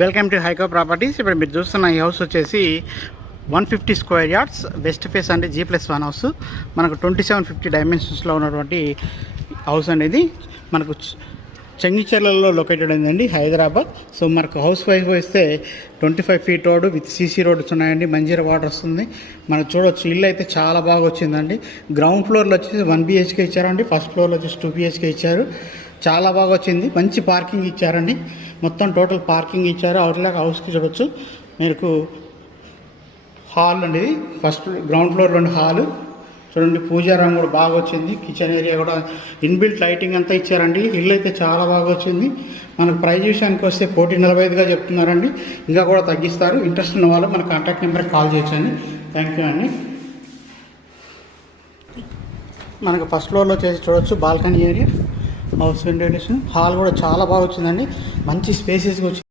Welcome to హైకో properties. ఇప్పుడు మీరు చూస్తున్న ఈ హౌస్ వచ్చేసి 150 స్క్వేర్ యార్డ్స్ వెస్ట్ ఫేస్ అంటే G+1 హౌస్. మనకు 2750 డైమెన్షన్స్లో ఉన్నటువంటి హౌస్ అనేది మనకు చెంగిచెర్లలో లొకేటెడ్ అయిందండి, హైదరాబాద్. సో మనకు హౌస్ వైజ్ వస్తే 25 feet road with CC roads ఉన్నాయండి. మంజీరా వాటర్ వస్తుంది. మనకు చూడవచ్చు ఇల్లు అయితే చాలా బాగా వచ్చిందండి. గ్రౌండ్ ఫ్లోర్లో వచ్చేసి 1 BHK ఇచ్చారండి, ఫస్ట్ ఫ్లోర్లో వచ్చేసి 2 BHK ఇచ్చారు. చాలా బాగా వచ్చింది. మంచి పార్కింగ్ ఇచ్చారండి, మొత్తం టోటల్ పార్కింగ్ ఇచ్చారు. అవుట్లాగా హౌస్కి చూడవచ్చు. మీకు హాల్ అండి, ఫస్ట్ గ్రౌండ్ ఫ్లోర్లోని హాలు చూడండి. పూజారం కూడా బాగా వచ్చింది. కిచెన్ ఏరియా కూడా ఇన్బిల్ట్ లైటింగ్ అంతా ఇచ్చారండి. ఇల్లు అయితే చాలా బాగా వచ్చింది. మనకు ప్రైజ్ విషయానికి వస్తే 1,45,000గా చెప్తున్నారండి. ఇంకా కూడా తగ్గిస్తారు. ఇంట్రెస్ట్ ఉన్న వాళ్ళు మన కాంటాక్ట్ నెంబర్కి కాల్ చేయొచ్చండి. థ్యాంక్ యూ అండి. మనకు ఫస్ట్ ఫ్లోర్లో చేసి చూడవచ్చు balcony area, house ventilation, hall కూడా చాలా బాగా వచ్చిందండి. మంచి స్పేసెస్గా వచ్చింది.